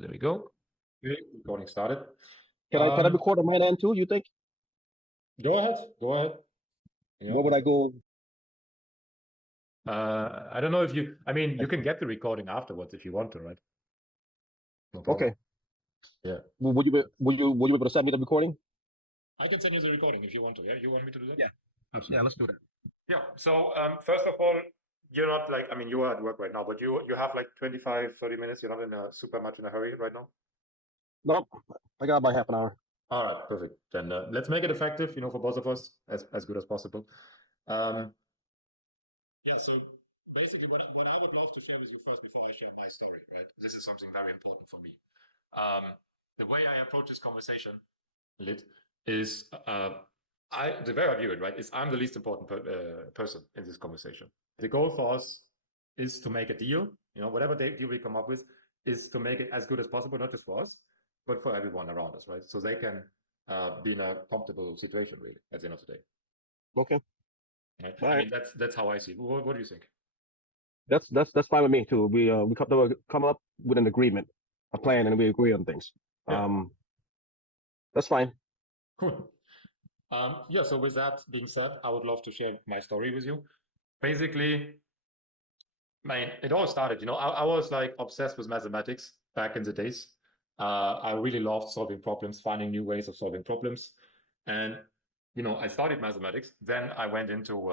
There we go. Okay, recording started. Can I record on my end too, you think? Go ahead. Where would I go? I don't know if you, I mean, you can get the recording afterwards if you want to, right? No problem. Okay. Yeah. Would you be able to send me the recording? I can send you the recording if you want to. Yeah, you want me to do that? Yeah. Absolutely. Yeah, let's do that. Yeah. So first of all, you're not like, I mean, you are at work right now, but you have like 25, 30 minutes. You're not in a super much in a hurry right now. Nope. I got about half an hour. All right, perfect. Then let's make it effective, for both of us as good as possible. Yeah, so basically what I would love to share with you first before I share my story, right? This is something very important for me. The way I approach this conversation, Lit, is the way I view it, right, is I'm the least important person in this conversation. The goal for us is to make a deal, whatever deal we come up with, is to make it as good as possible, not just for us, but for everyone around us, right? So they can be in a comfortable situation, really, at the end of the day. Okay. Right? All I right. mean, that's how I see it. What do you think? That's fine with me too. We come up with an agreement, a plan, and we agree on things. Yeah. That's fine. Cool. Yeah, so with that being said, I would love to share my story with you. Basically, it all started, I was like obsessed with mathematics back in the days. I really loved solving problems, finding new ways of solving problems. And, I studied mathematics. Then I went into,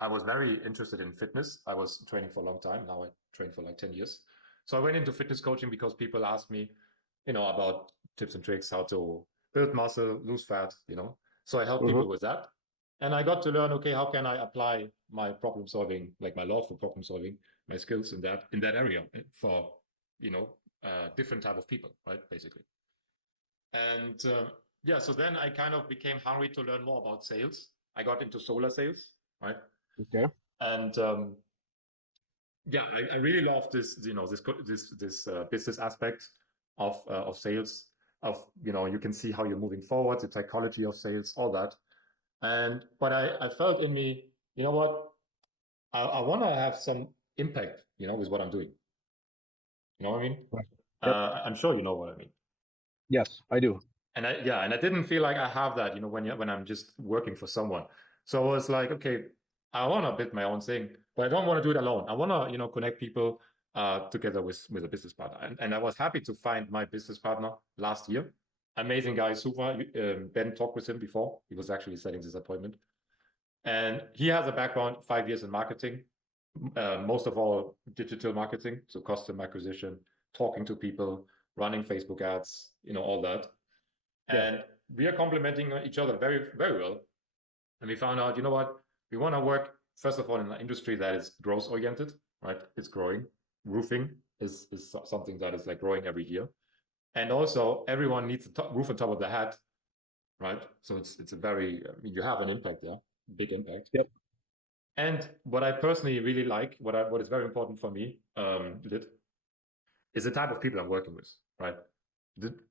I was very interested in fitness. I was training for a long time. Now I train for like 10 years. So I went into fitness coaching because people asked me, about tips and tricks, how to build muscle, lose fat, So I help people with that. And I got to learn, okay, how can I apply my problem solving, like my love for problem solving, my skills in that area for, different type of people, right? Basically. And yeah, so then I kind of became hungry to learn more about sales. I got into solar sales, right? Okay. And yeah, I really love this, this business aspect of sales. You can see how you're moving forward, the psychology of sales, all that. But I felt in me, you know what? I want to have some impact, with what I'm doing. You know what I mean? Right. Yep. I'm sure you know what I mean. Yes, I do. And I didn't feel like I have that, when I'm just working for someone. So I was like, okay, I want to build my own thing, but I don't want to do it alone. I want to, connect people together with a business partner. And I was happy to find my business partner last year. Amazing guy, super. Ben talked with him before. He was actually setting this appointment. And he has a background, 5 years in marketing, most of all digital marketing, so customer acquisition, talking to people, running Facebook ads, all that. And we are complementing each other very, very well. And we found out, you know what? We want to work, first of all, in an industry that is growth oriented, right? It's growing. Roofing is something that is like growing every year. And also everyone needs a roof on top of their head, right? So it's a very, you have an impact there, big impact. Yep. And what I personally really like, what is very important for me, is the type of people I'm working with, right?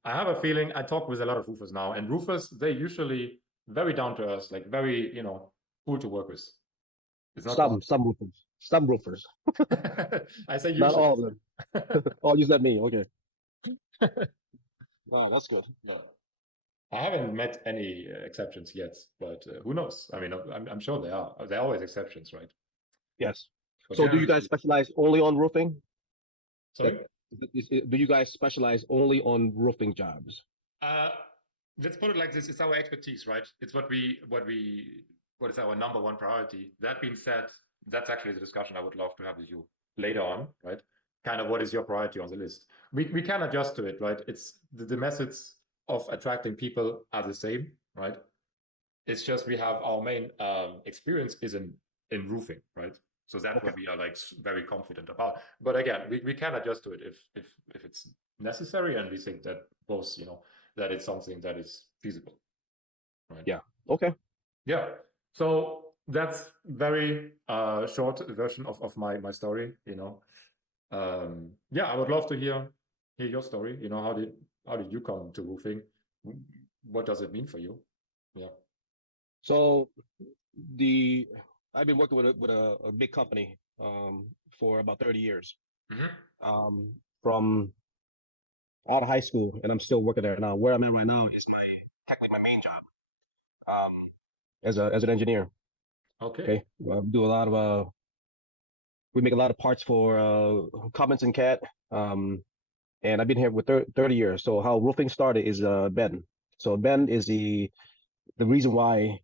I have a feeling, I talk with a lot of roofers now, and roofers, they're usually very down to earth, like very, cool to work with. It's not some roofers. I say usually. Not all of them. Oh, you said me. Okay. Wow, that's good. Yeah. I haven't met any exceptions yet, but who knows? I mean, I'm sure there are. There are always exceptions, right? Yes. But So do you guys specialize only on roofing? Sorry? Do you guys specialize only on roofing jobs? Let's put it like this: it's our expertise, right? It's what is our number one priority. That being said, that's actually the discussion I would love to have with you later on, right? Kind of what is your priority on the list? We can adjust to it, right? It's the methods of attracting people are the same, right? It's just we have our main experience is in roofing, right? So that's what we are like very confident about. But again, we can adjust to it if it's necessary, and we think that both, that it's something that is feasible, right? Yeah. Okay. Yeah. So that's very short version of my story. Yeah, I would love to hear your story. How did you come to roofing? What does it mean for you? Yeah. So I've been working with a big company for about 30 years. Mm-hmm. From out of high school, and I'm still working there now. Where I'm at right now is technically my main job, as an engineer. Okay. Okay, do a lot of we make a lot of parts for Cummins and Cat. And I've been here with 30 years. So how roofing started is Ben. So Ben is the reason why.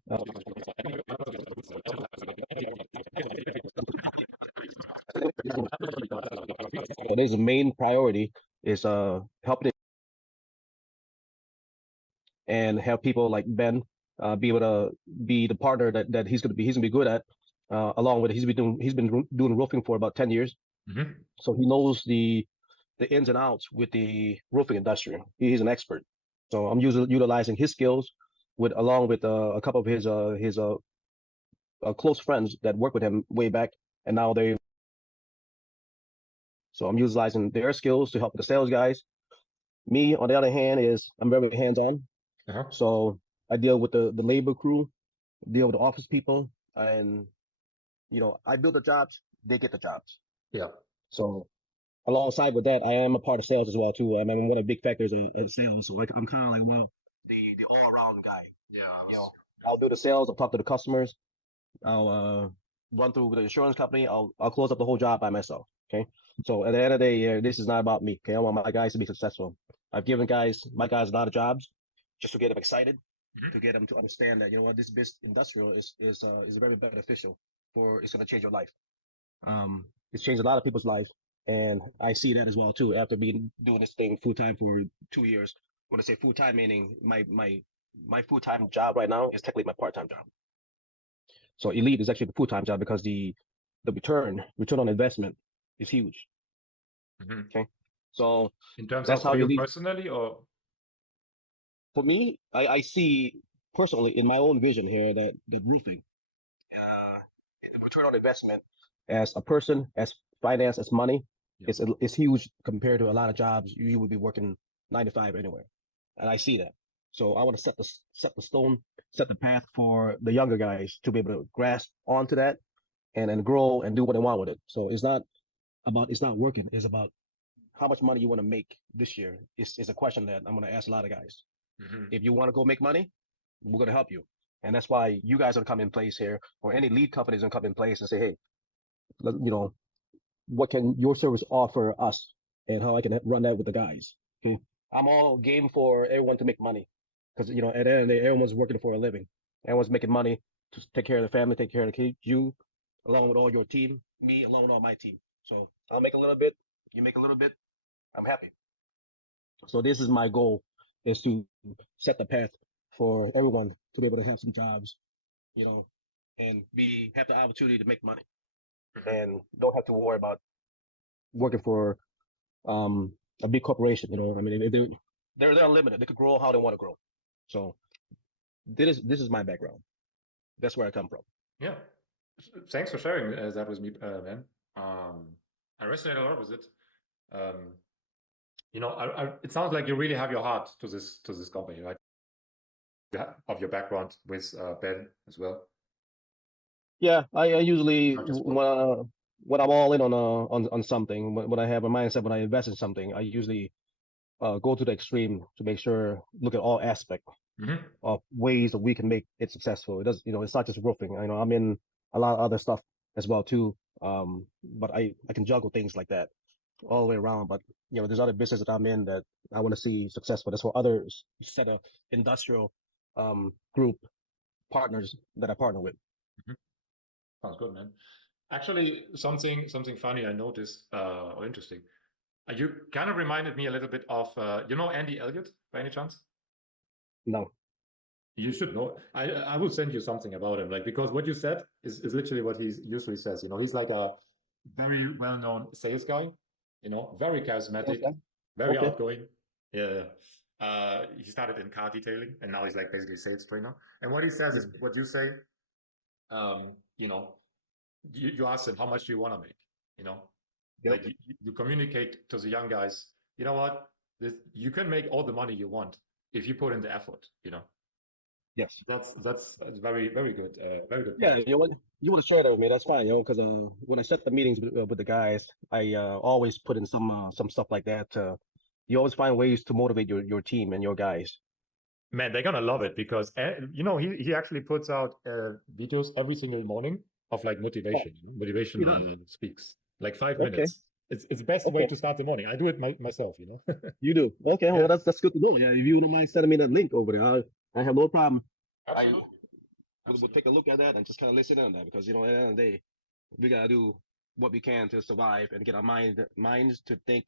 It is the main priority is helping and have people like Ben be able to be the partner that he's gonna be good at. Along with it, he's been doing roofing for about 10 years, Hmm. so he knows the ins and outs with the roofing industry. He's an expert. So I'm utilizing his skills with along with a couple of his close friends that worked with him way back, and now they. So I'm utilizing their skills to help the sales guys. Me, on the other hand, is I'm very hands on. Uh-huh. So I deal with the labor crew, deal with the office people, and I build the jobs, they get the jobs. Yeah. So alongside with that, I am a part of sales as well too. I mean, one of the big factors of sales. So I'm kind of like the all around guy. Yeah, I You was. know, I'll do the sales. I'll talk to the customers. I'll run through the insurance company. I'll close up the whole job by myself. Okay. So at the end of the day, this is not about me. Okay. I want my guys to be successful. I've given my guys a lot of jobs just to get them excited, Mhm. to get them to understand that this business industrial is very beneficial for it's going to change your life. It's changed a lot of people's life, and I see that as well too. After being doing this thing full time for 2 years, when I say full time, meaning my full time job right now is technically my part time job. So Elite is actually the full time job because the return on investment is huge. Mhm. Okay, so In terms that's of how for you Elite. personally, or For me, I see personally in my own vision here that the roofing, the return on investment as a person, as finance, as money, yeah. is huge compared to a lot of jobs you would be working 9 to 5 anywhere, and I see that. So I want to set the stone, set the path for the younger guys to be able to grasp onto that and grow and do what they want with it. So it's not working. It's about how much money you want to make this year. Is a question that I'm going to ask a lot of guys. Hmm. If you want to go make money, we're going to help you. And that's why you guys are come in place here, or any lead companies going to come in place and say, hey, what can your service offer us, and how I can run that with the guys. Okay, I'm all game for everyone to make money, because at the end of the day, everyone's working for a living. Everyone's making money to take care of the family, take care of the kids, you, along with all your team, me, along with all my team. So I'll make a little bit, you make a little bit. I'm happy. So this is my goal, is to set the path for everyone to be able to have some jobs, you know, and be have the opportunity to make money Hmm. and don't have to worry about working for um, a big corporation. I mean, they're unlimited. They could grow how they want to grow. So this is my background. That's where I come from. Yeah. Thanks for sharing that with me, man. I resonate a lot with it. Um, it sounds like you really have your heart to this company, right? Yeah, of your background with Ben as well, Yeah, I usually not just work. when I'm all in on something, when I have a mindset, when I invest in something, I usually go to the extreme to make sure look at all aspects Hmm. of ways that we can make it successful. It does, it's not just roofing. I know I'm in a lot of other stuff as well too. But I can juggle things like that all the way around. But there's other business that I'm in that I want to see successful. That's for others set of industrial group partners that I partner with. Hmm. Sounds good, man. Actually, something funny I noticed, or interesting. You kind of reminded me a little bit of, Andy Elliott by any chance? No. You should know. I will send you something about him, like because what you said is literally what he usually says. He's like a very well-known sales guy. Very charismatic, Okay. very Okay. outgoing. Yeah. He started in car detailing, and now he's like basically a sales trainer. And what he says is Mm. what you say. Um, you know, you ask them how much do you want to make. You know, Yep. like you communicate to the young guys. You know what? You can make all the money you want if you put in the effort. Yes. That's very very good, very good Yeah. point. You want to share that with me? That's fine. Because when I set the meetings with the guys, I always put in some stuff like that to you always find ways to motivate your team and your guys. Man, they're gonna love it because he actually puts out videos every single morning of like Oh, he does. motivational speaks, like five Okay, minutes. It's the best way okay. to start the morning. I do it myself, You do. Okay, Yeah, well that's good to know. Yeah, if you don't mind sending me that link over there, I have no problem. I absolutely, we'll absolutely. take a look at that and just kind of listen on that because at the end of the day, we gotta do what we can to survive and get our minds to think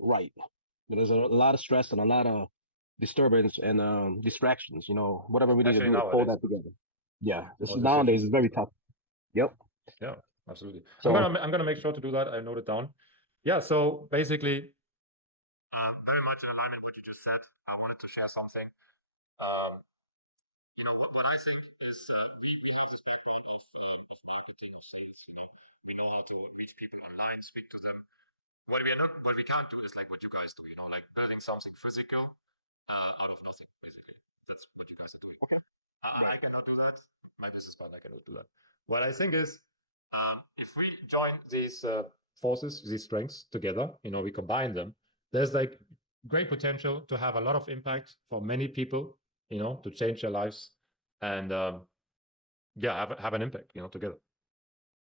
right. There's a lot of stress and a lot of disturbance and distractions. Whatever we need to Especially do to pull nowadays. that together. Yeah, this All the social nowadays is media very stuff. tough. Yep. Yeah, absolutely. So I'm gonna make sure to do that. I note it down. Yeah, so basically, very much in alignment with what you just said. I wanted to share something. Um, what I think is we have this background of marketing of sales. We know how to reach people online, speak to them. What we can't do is like what you guys do. Like building something physical out of nothing. Basically, that's what you guys are doing. I cannot do that. My business partner cannot do that. What I think is, if we join these forces, these strengths together, we combine them. There's like great potential to have a lot of impact for many people, to change their lives and have an impact, together.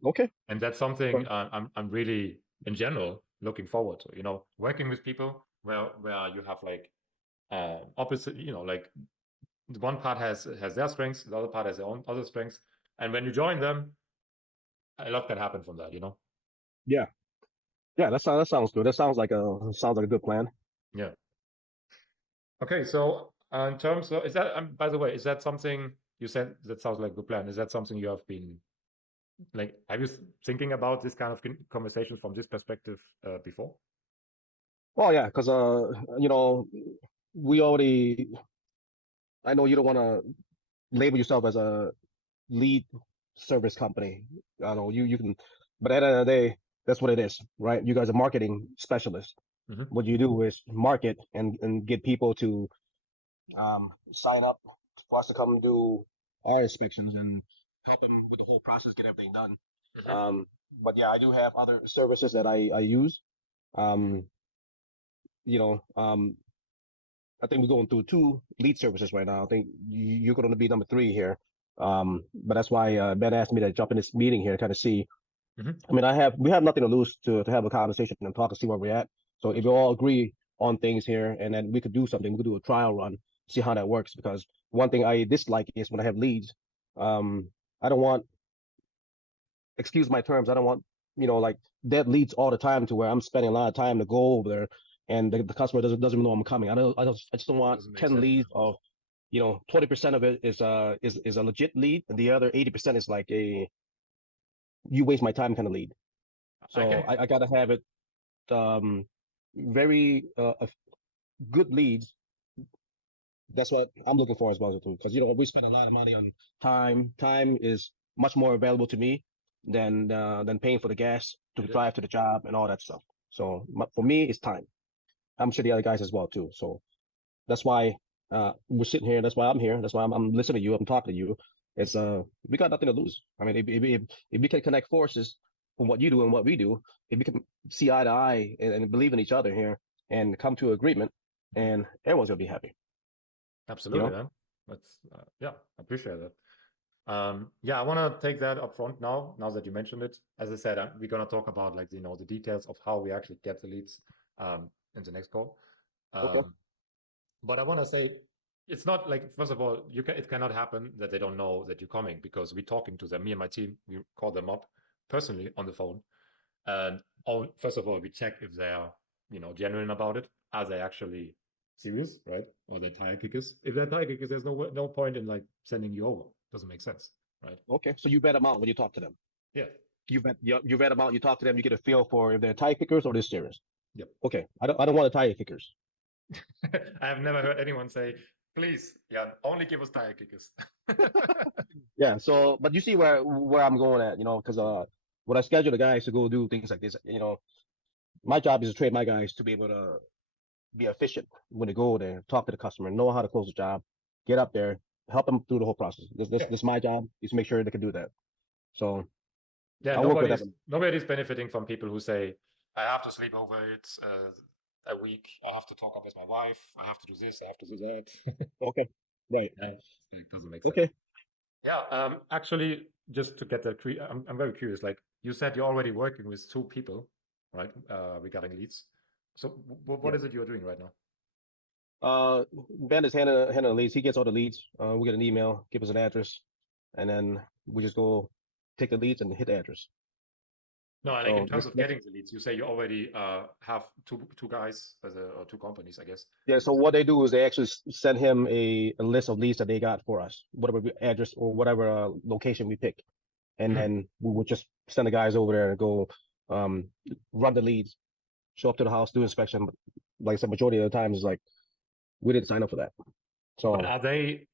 okay. And that's something I'm really, in general, looking forward to. Working with people where you have like opposite, like one part has their strengths, the other part has their own other strengths, and when you join them, a lot can happen from that. Yeah. Yeah, that sounds good. That sounds like a good plan. Yeah. Okay, so in terms of, is that by the way, is that something you said that sounds like a good plan? Is that something you have been like, have you thinking about this kind of conversations from this perspective before? Well, yeah, because we already. I know you don't want to label yourself as a lead service company. I know you can, but at the end of the day, that's what it is, right? You guys are marketing specialists. Mm-hmm. What you do is market and get people to sign up for us to come do our inspections and help them with the whole process, get everything done. Mm-hmm. But yeah, I do have other services that I use. Um, you know, um, I think we're going through two lead services right now. I think you're going to be number three here. But that's why Ben asked me to jump in this meeting here to kind of see. Mm-hmm. I mean, we have nothing to lose to have a conversation and talk and see where we're at. So if we all agree on things here, and then we could do something, we could do a trial run, see how that works. Because one thing I dislike is when I have leads. I don't want, excuse my terms, I don't want like dead leads all the time to where I'm spending a lot of time to go over there, and the customer doesn't know I'm coming. I just don't want Doesn't make 10 sense. leads of 20% of it is a legit lead, and the other 80% is like a you waste my time kind of lead. I So can. I gotta have it very good leads. That's what I'm looking for as well too, because we spend a lot of money on time. Time is much more available to me than paying for the gas to It is. drive to the job and all that stuff. So for me, it's time. I'm sure the other guys as well too. So that's why we're sitting here. That's why I'm here. That's why I'm listening to you. I'm talking to you. It's we got nothing to lose. I mean, if we can connect forces from what you do and what we do, if we can see eye to eye and believe in each other here and come to agreement, Mhm. and everyone's gonna be happy. You Absolutely, know? man. That's yeah, I appreciate that. Yeah, I want to take that up front now. Now that you mentioned it, as I said, we're gonna talk about like the details of how we actually get the leads in the next call. Okay. Um, but I want to say it's not like, first of all, it cannot happen that they don't know that you're coming, because we're talking to them. Me and my team, we call them up personally on the phone, and first of all, we check if they are genuine about it. Are they actually serious, right? Or they're tire kickers? If they're tire kickers, there's no point in like sending you over. Doesn't make sense, right? Okay. So you vet them out when you talk to them. Yeah. You vet them out. You talk to them. You get a feel for if they're tie kickers or they're serious. Yep. Okay. I don't want tire kickers. I have never heard anyone say, please, yeah, only give us tire kickers. Yeah. So, but you see where I'm going at, because when I schedule the guys to go do things like this, my job is to train my guys to be able to be efficient when they go there, talk to the customer, know how to close the job, get up there, help them through the whole process. Yeah. This my job is to make sure they can do that. So Yeah, I work with that. nobody's benefiting from people who say, I have to sleep over it. a week. I have to talk up with my wife. I have to do this. I have to do that. Okay. Right. Yeah, it doesn't make sense. Okay. Yeah. Actually, just to get that, I'm very curious. Like you said, you're already working with 2 people, right? Regarding leads. So what Yeah. is it you're doing right now? Ben is handling the leads. He gets all the leads. We get an email, give us an address, and then we just go take the leads and hit the address. No, like in So terms of getting the leads, you say you already have two guys or 2 companies, I guess. yeah. So what they do is they actually send him a list of leads that they got for us, whatever address or whatever location we pick, and Mhm. then we would just send the guys over there and go run the leads, show up to the house, do inspection. But like I said, majority of the times is like we didn't sign up for that. But So are they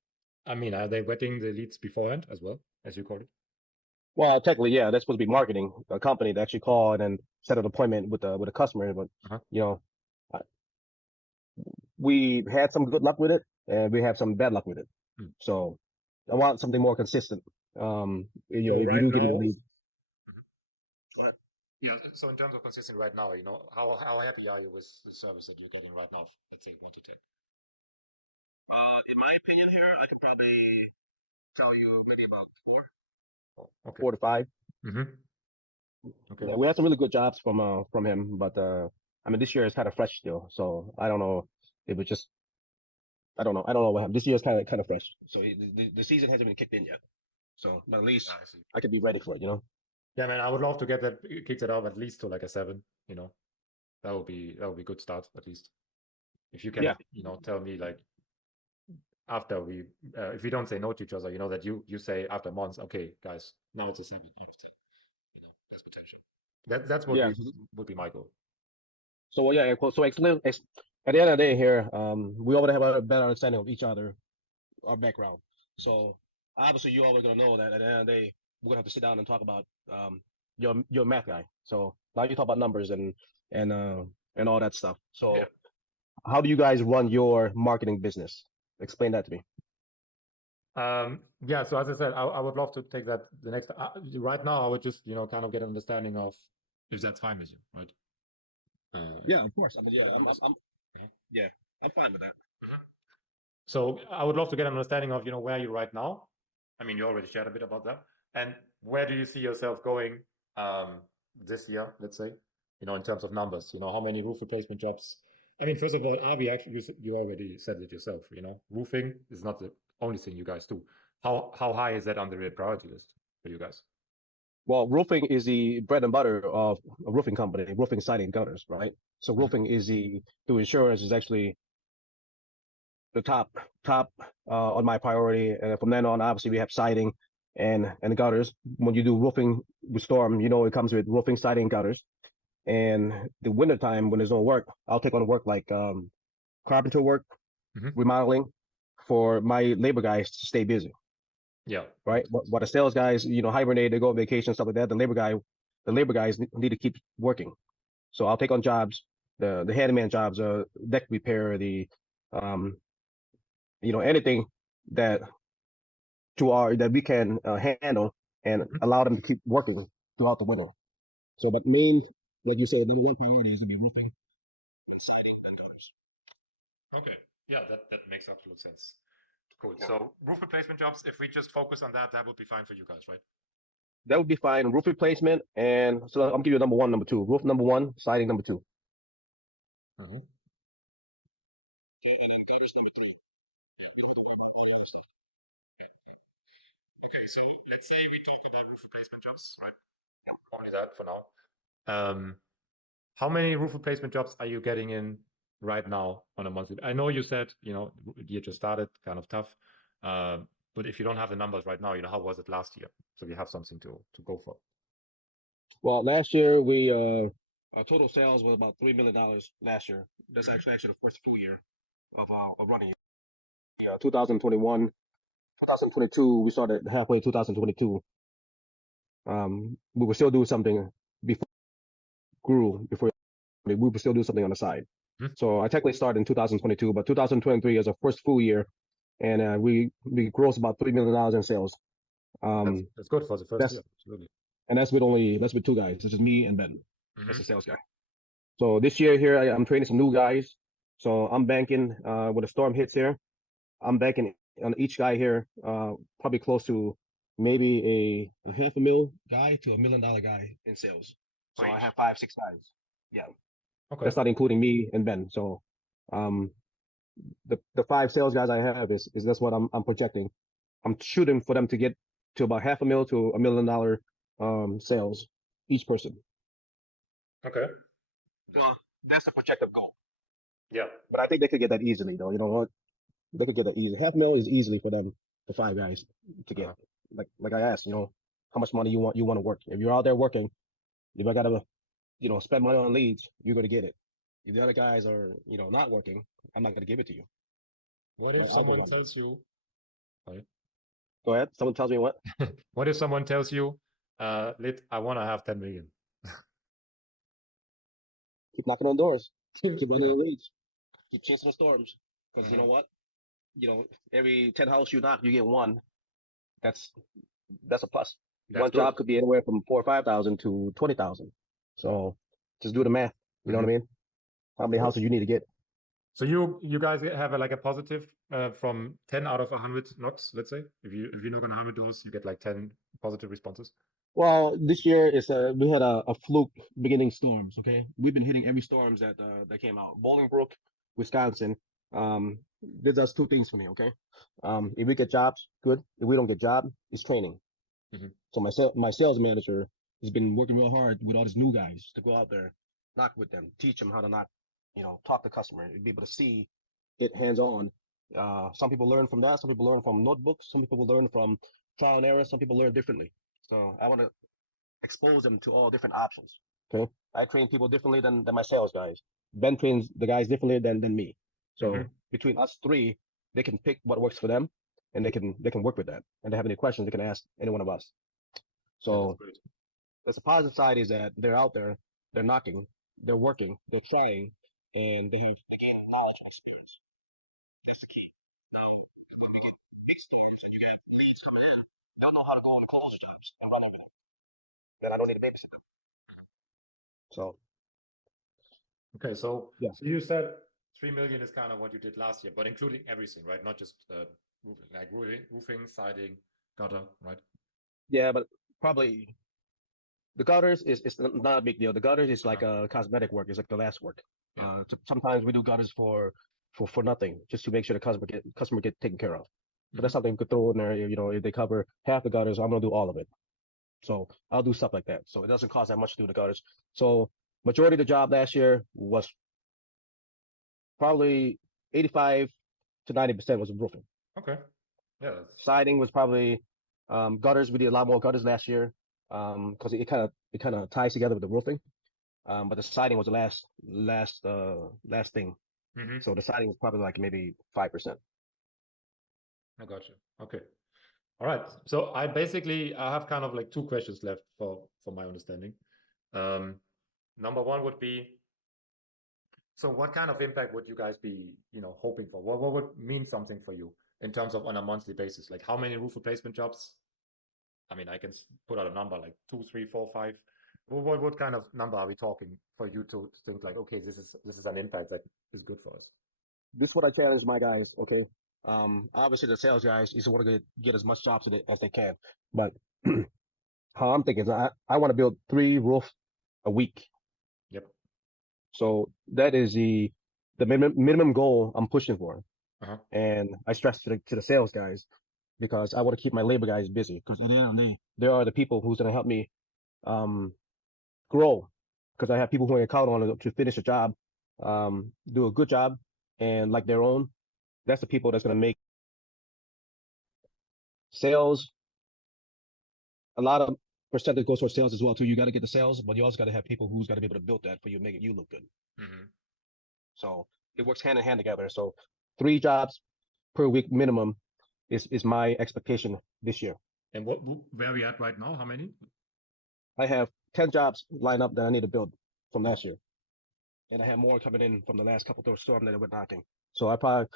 vetting the leads beforehand as well, as you call it? well, technically, yeah, that's supposed to be marketing a company to actually call and then set an appointment with the customer. But Uh-huh. you know, uh, we had some good luck with it, and we have some bad luck with it. Hmm. So I want something more consistent. So If you right do give me the now, lead, yeah. So in terms of consistent right now, how happy are you with the service that you're getting right now? Let's say 1 to 10. in my opinion, here I can probably tell you maybe about Oh, okay. 4 to 5. Mm-hmm. Okay. Yeah, we had some really good jobs from him, but I mean this year is kind of fresh still, so I don't know if it just I don't know what happened. This year is kind of fresh, so the season hasn't been kicked in yet. So but at least I see. I could be ready for it. Yeah, man, I would love to get that kicked it off at least to like a 7. That would be a good start at least. If you can, Yeah, tell me like after if we don't say no to each other, that you say after months, okay, guys, now it's a 7 out of 10. There's potential. That's what yeah. would be my goal. So yeah, so at the end of the day here, we already have a better understanding of each other, our background. So obviously you always gonna know that at the end of the day we're gonna have to sit down and talk about you're a math guy. So now you talk about numbers and uh and all that stuff. Yeah. So how do you guys run your marketing business? Explain that to me. Yeah, so as I said, I would love to take that the next right now I would just, kind of get an understanding of if that's fine with you, right? Yeah, of course. I mean, Mhm. yeah, I'm fine with that. So I would love to get an understanding of, where you're right now. I mean, you already shared a bit about that. And where do you see yourself going this year, let's say, in terms of numbers, how many roof replacement jobs? I mean, first of all, Avi, actually, you already said it yourself, roofing is not the only thing you guys do. How high is that on the priority list for you guys? Well, roofing is the bread and butter of a roofing company, roofing, siding, gutters, right? So Mhm. roofing is through insurance is actually the top on my priority. And from then on, obviously we have siding and gutters. When you do roofing with storm, it comes with roofing, siding, gutters. And the winter time when there's no work, I'll take on work like carpenter work, Mhm. remodeling for my labor guys to stay busy, Yeah, right? makes What, sense. what the sales guys, hibernate, they go on vacation, stuff like that. The labor guys need to keep working. So I'll take on jobs, the handyman jobs, deck repair, the um, anything that that we can handle and Mhm. allow them to keep working throughout the winter. So, but main, like you said, number one priority is to be roofing and siding and gutters. Okay. Yeah, that makes absolute sense. Cool. Yeah. So roof replacement jobs, if we just focus on that would be fine for you guys, right? That would be fine. Roof replacement, and so I'm giving you number one, number two. Roof number one, siding number two. Mhm. Okay, and then gutters number three. You don't have to worry about all the other stuff. Okay, so let's say we talk about roof replacement jobs, right? Only that for now. Um, how many roof replacement jobs are you getting in right now on a monthly? I know you said, you just started, kind of tough. But if you don't have the numbers right now, how was it last year? So we have something to go for. Well, last year our total sales was about $3 million last year. That's actually the first full year of running. 2021, 2022, we started halfway 2022. We were still doing something before before we were still doing something on the side. Mhm. So I technically started in 2022, but 2023 is our first full year, and we grossed about $3 million in sales. That's Um, that's good for the first that's year. Absolutely. that's with two guys. It's just me and Ben. That's Mhm. the sales guy. So this year here, I'm training some new guys. So I'm banking when the storm hits here, I'm banking on each guy here, probably close to maybe a half a mil guy to $1 million guy in sales. So I Right. have 5, 6 guys. Yeah, Okay. that's not including me and Ben. So um, the 5 sales guys I have is that's what I'm projecting. I'm shooting for them to get to about half a mil to $1 million sales each person. Okay. So that's the projected goal. Yeah. But I think they could get that easily, though. You know what? They could get that easy. Half mil is easily for them, for 5 guys to get. Uh-huh. Like I asked, how much money you want to work. If you're out there working, if I gotta spend money on leads, you're gonna get it. If the other guys are not working, I'm not gonna give it to you. What if I'll go someone run it. tells you, sorry. Go ahead. Someone tells me what? What if someone tells you, Lit, I want to have 10 million? Keep knocking on doors. Keep running Yeah. the leads. Keep chasing the storms. Because you know Uh-huh. what? Every 10 houses you knock, you get one. That's that's a plus. That's One good. job could be anywhere from 4 or 5 thousand to 20,000. So just do the math. You know what I Hmm. mean? How many So, houses you need to get? so you guys have like a positive from 10 out of 100 knocks, let's say. If you knock on 100 doors, you get like 10 positive responses. Well, this year is we had a fluke beginning storms. Okay, we've been hitting every storms that came out. Bolingbrook, Wisconsin. This does two things for me. Okay, if we get jobs, good. If we don't get job, it's training. Hmm. So my sales manager has been working real hard with all these new guys to go out there, knock with them, teach them how to knock, talk to customer, be able to see it hands on. Some people learn from that. Some people learn from notebooks. Some people learn from trial and error. Some people learn differently. So I want to expose them to all different options. Okay. I train people differently than my sales guys. Ben trains the guys differently than me. Hmm. So between us three, they can pick what works for them and they can work with that. And they have any questions, they can ask any one of us. Yeah, that's So great. the positive side is that they're out there, they're knocking, they're working, they're trying, and they have again knowledge and experience. That's the key. Now, when we get big stores and you have leads coming in, they'll know how to go on the closer jobs and run everything. Then I don't need to babysit them. So Okay, so yeah. so you said 3 million is kind of what you did last year, but including everything, right? Not just roofing, like roofing, siding, gutter, right? Yeah, but probably the gutters is not a big deal. The gutters is like Uh-huh. a cosmetic work. It's like the last work. Yeah. Sometimes we do gutters for nothing, just to make sure the customer get taken care of. But that's Hmm. something we could throw in there. If they cover half the gutters, I'm gonna do all of it. So I'll do stuff like that. So it doesn't cost that much to do the gutters. So majority of the job last year was probably 85 to 90% was roofing. Okay. Yeah, that's Siding was probably gutters. We did a lot more gutters last year because it kind of ties together with the roofing. But the siding was the last thing. hmm. So the siding was probably like maybe 5%. I got you. Okay. All right. So I have kind of like two questions left for my understanding. Um, Number one would be, so what kind of impact would you guys be, hoping for? What would mean something for you in terms of on a monthly basis? Like how many roof replacement jobs? I mean, I can put out a number like two, three, four, five. What kind of number are we talking for you to think like, okay, this is an impact that is good for us? This is what I challenge my guys. Okay. Obviously the sales guys is want to get as much jobs in it as they can. But how I'm thinking is I want to build 3 roofs a week. Yep. So that is the minimum goal I'm pushing for. Uh-huh. And I stress to the sales guys because I want to keep my labor guys busy because at the end of the day, they are the people who's going to help me um, grow because I have people who I can count on to finish a job, do a good job, and like their own. That's the people that's going to make sales. A lot of percentage goes towards sales as well too. You got to get the sales, but you also got to have people who's got to be able to build that for you, make it you look good. Hmm. So it works hand in hand together. So 3 jobs per week minimum is my expectation this year. And where are we at right now? How many? I have 10 jobs lined up that I need to build from Uh-huh. last year, and I have more coming in from the last couple of storms that we're knocking. So I probably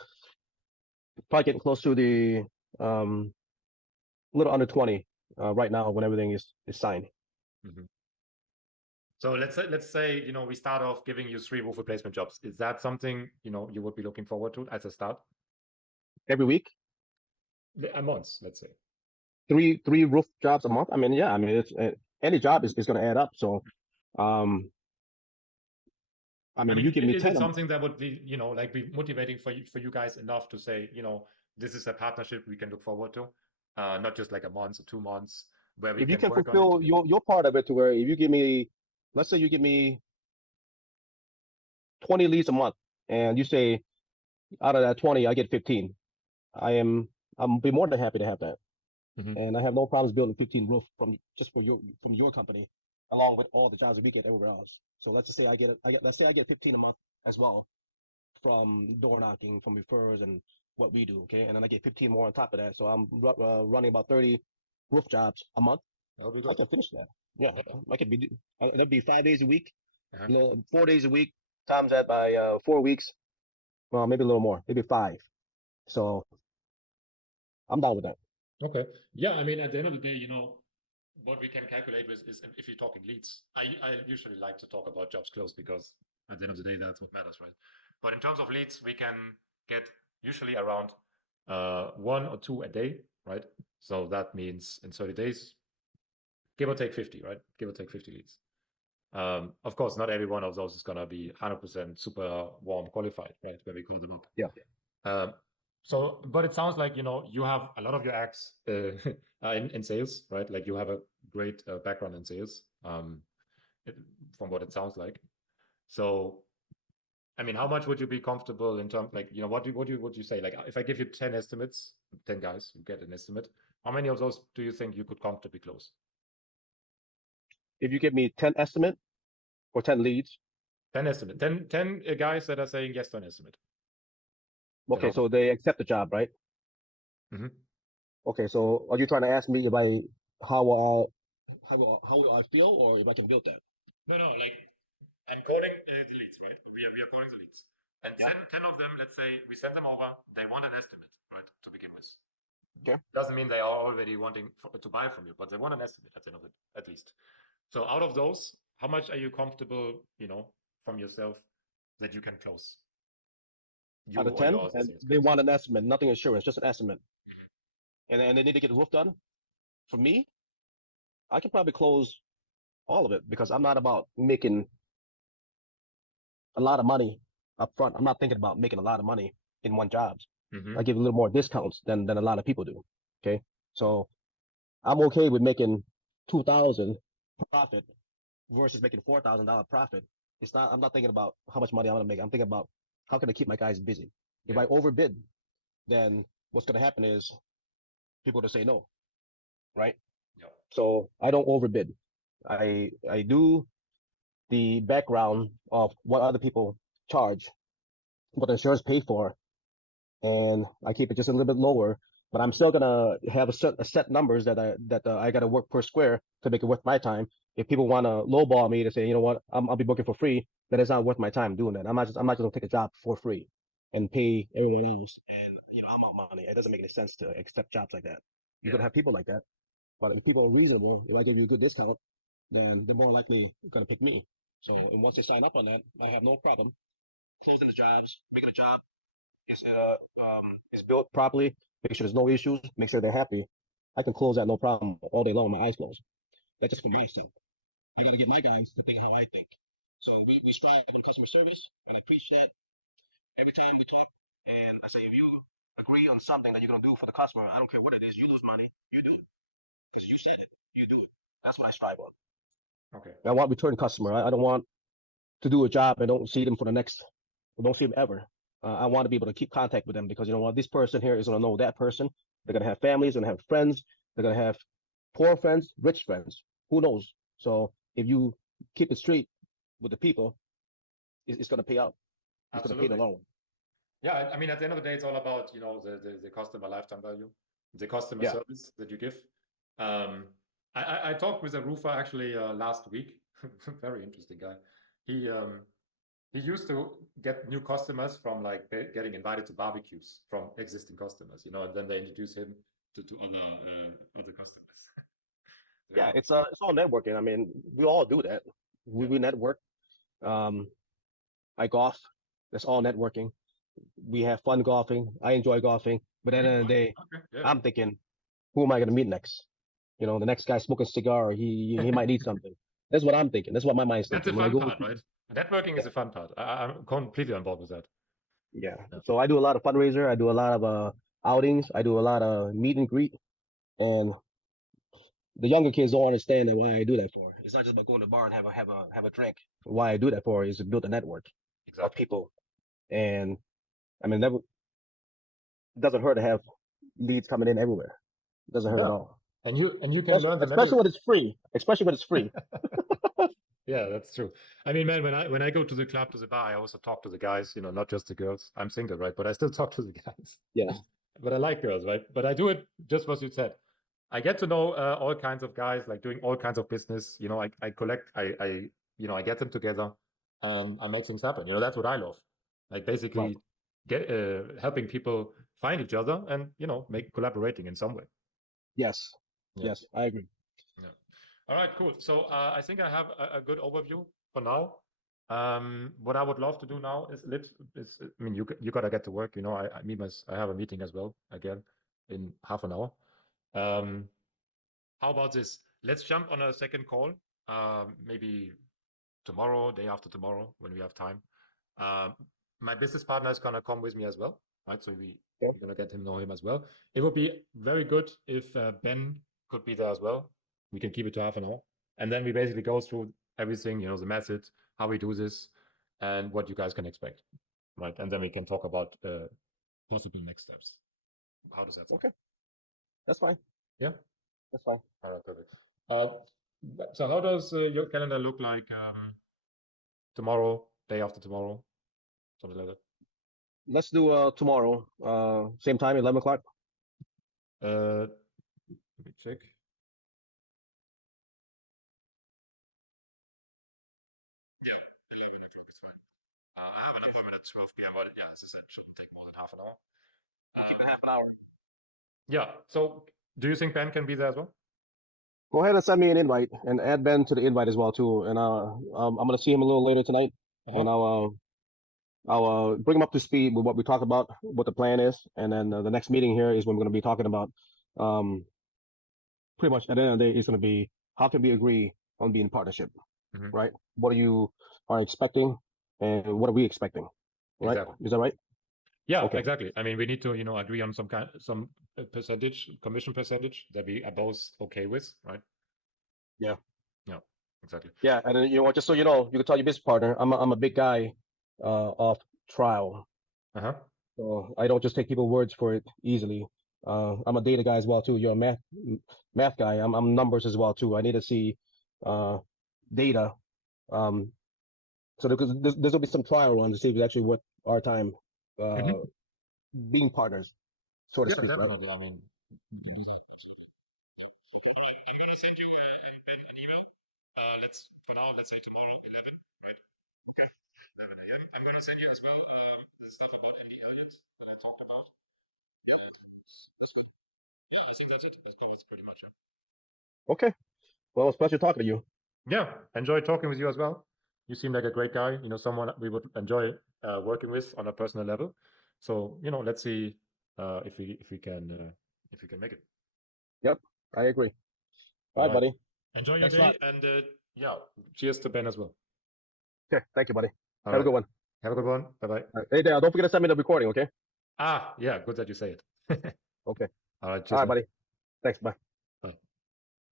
getting close to the um little under 20 right now when everything is signed. Hmm. So let's say we start off giving you 3 roof replacement jobs. Is that something you would be looking forward to as a start? Every week, A month, let's say. three roof jobs a month. I mean, yeah, I mean, it's any job is going to add up. So, um, I I mean, if mean, you give me is it 10, something that would be, like be motivating for you guys enough to say, this is a partnership we can look forward to, not just like a month or 2 months where we if you can can work on it fulfill together. your part of it to where if you give me, let's say you give me 20 leads a month, and you say out of that 20, I get 15. I am, I'm be more than happy to have that. Hmm. And I have no problems building 15 roof from your company, along with all the jobs that we get everywhere else. So let's just say let's say I get 15 a month as well from door knocking, from referrals, and what we do. Okay, and then I get 15 more on top of that. So I'm running about 30 roof jobs a month. That'll be I good. can finish that. Yeah, Yeah. I could be. That'd be 5 days a week. Uh-huh. 4 days a week times that by 4 weeks. Well, maybe a little more, maybe five. So I'm down with that. Okay. Yeah, I mean, at the end of the day, what we can calculate with is if you're talking leads. I usually like to talk about jobs closed because at the end of the day, that's what matters, right? But in terms of leads, we can get usually around 1 or 2 a day, right? So that means in 30 days, give or take 50, right? Give or take 50 leads. Of course, not every one of those is gonna be 100% super warm qualified, right? Where we call them up. Yeah. Um, but it sounds like you have a lot of your acts in sales, right? Like you have a great background in sales, it, from what it sounds like. So, I mean, how much would you be comfortable in terms, like, what do you say? Like, if I give you 10 estimates, 10 guys, you get an estimate. How many of those do you think you could comfortably close? If you give me 10 estimate or 10 leads, 10 estimate, 10 guys that are saying yes to an estimate. Then okay, so they accept the job, right? Mhm. Okay, so are you trying to ask me if I how will how will I feel or if I can build that? No, like I'm calling the leads, right? We are calling the leads. And Yeah. 10 of them, let's say we send them over, they want an estimate, right, to begin with. Okay. Doesn't mean they are already wanting to buy from you, but they want an estimate at the end of it, at least. So out of those, how much are you comfortable, from yourself that you can close? You Out of or 10, your and sales they guys. want an estimate, nothing insurance, just an estimate, and they need to get the roof done. For me, I can probably close all of it because I'm not about making a lot of money up front. I'm not thinking about making a lot of money in one job. I Mm-hmm. give a little more discounts than a lot of people do. Okay, so I'm okay with making 2,000 profit versus making $4,000 profit. It's not. I'm not thinking about how much money I'm gonna make. I'm thinking about how can I keep my guys busy. If Yeah. I overbid, then what's gonna happen is people to say no, right? Yeah. So I don't overbid. I do the background of what other people charge, what the insurance pay for, and I keep it just a little bit lower. But I'm still gonna have a set numbers that I gotta work per square to make it worth my time. If people want to lowball me to say, you know what, I'll be booking for free, then it's not worth my time doing that. I'm not just gonna take a job for free and pay everyone else, and I'm out money. It doesn't make any sense to accept jobs like that. You're Yeah. gonna have people like that, but if people are reasonable, if I give you a good discount, then they're more likely gonna pick me. So once they sign up on that, I have no problem closing the jobs, making the job is built properly, make sure there's no issues, make sure they're happy. I can close that no problem all day long with my eyes closed. That's just for myself. I got to get my guys to think how I think. So we strive in customer service, and I preach that every time we talk. And I say, if you agree on something that you're going to do for the customer, I don't care what it is, you lose money, you do it. Because you said it, you do it. That's what I strive on. Okay. I want return customer. I don't want to do a job and don't see them for the next, I don't see them ever. I want to be able to keep contact with them because you know what, this person here is going to know that person. They're going to have families, they're going to have friends, they're going to have poor friends, rich friends. Who knows? So if you keep it straight with the people, it's going to pay out. It's going to pay in the Absolutely. long run. Yeah, I mean, at the end of the day, it's all about, the customer lifetime value, the customer Yeah, service that you give. Um, I talked with a roofer actually last week. Very interesting guy. He um, he used to get new customers from like getting invited to barbecues from existing customers, and then they introduce him to other customers. Very yeah. fun. It's all networking. I mean, we all do that. We network. I golf. That's all networking. We have fun golfing. I enjoy golfing. But at the end of the day, Okay. Yeah. I'm thinking, who am I going to meet next? The next guy smoking a cigar, he might need something. That's what I'm thinking. That's what my mind's That's the thinking. When I fun go, part, right? Networking is yeah, the fun part. I'm completely on board with that. yeah. Yeah. So I do a lot of fundraiser. I do a lot of outings. I do a lot of meet and greet. And the younger kids don't understand that why I do that for. It's not just about going to the bar and have a drink. Why I do that for is to build a network of Exactly. people. And I mean, that doesn't hurt to have leads coming in everywhere. It doesn't hurt at Yeah. all. And you can Especially, learn the especially when it's free. Especially when it's free. Yeah, that's true. I mean, man, when I go to the club, to the bar, I also talk to the guys, not just the girls. I'm single, right? But I still talk to the guys. Yeah. But I like girls, right? But I do it just what you said. I get to know all kinds of guys, like doing all kinds of business. I collect, I get them together, and I make things happen. That's what I love. Like Right. basically get helping people find each other and make collaborating in some way. Yes. Yeah. Yes. I agree. Yeah. All right, cool. So I think I have a good overview for now. What I would love to do now is I mean, you gotta get to work. I have a meeting as well again in half an hour. Um, how about this? Let's jump on a second call. Maybe tomorrow, day after tomorrow, when we have time. Um, my business partner is gonna come with me as well, right? So Yeah. we're gonna get him know him as well. It would be very good if Ben could be there as well. We can keep it to half an hour, and then we basically go through everything, the method, how we do this, and what you guys can expect, right? And then we can talk about possible next steps. How does that sound? Okay. That's fine. Yeah. That's fine. All right, perfect. Uh, so how does your calendar look like tomorrow, day after tomorrow, something like that? Let's do tomorrow. Same time, 11 o'clock. Let me check. Yeah, 11 o'clock is fine. I have an appointment at 12 p.m., but yeah, as I said, shouldn't take more than half an hour. We'll keep it half an hour. Yeah. So, do you think Ben can be there as well? Go ahead and send me an invite and add Ben to the invite as well too. And I'm gonna see him a little later tonight, and Uh-huh. I'll bring him up to speed with what we talked about, what the plan is, and then the next meeting here is when we're gonna be talking about um pretty much at the end of the day, it's going to be how can we agree on being in partnership, Mhm. right? What you are expecting, and what are we expecting, right? Exactly. Is that right? Yeah, Okay. exactly. I mean, we need to, agree on some percentage, commission percentage that we are both okay with, right? Yeah. Yeah, exactly. Yeah, and then just so you know, you can tell your business partner, I'm a big guy of trial, Uh-huh. so I don't just take people's words for it easily. I'm a data guy as well too. You're a math guy. I'm numbers as well too. I need to see uh data. Um, so there's will be some trial runs to see if it's actually worth our time uh Mhm. being partners, so to Yeah, speak, right? definitely. I mean, I'm gonna send you Ben an email. For now, let's say tomorrow, 11, right? Okay. 11 a.m. I'm gonna send you as well the stuff about Andy Elliott that I talked about. And that's fine. I think that's it. Let's go with pretty much. Okay. Well, it's a pleasure talking to you. Yeah, enjoy talking with you as well. You seem like a great guy, someone we would enjoy working with on a personal level. So, let's see if we can make it. Yep, I agree. All All right, right. buddy. Enjoy your Thanks a day, lot. and yeah, cheers to Ben as well. Okay, thank you, buddy. All Have a right. good one. Have a good one. Bye bye. All right. Hey, Dale, don't forget to send me the recording, okay? Yeah, good that you say it. Okay. All right, All cheers, right, man. buddy. Thanks. Bye.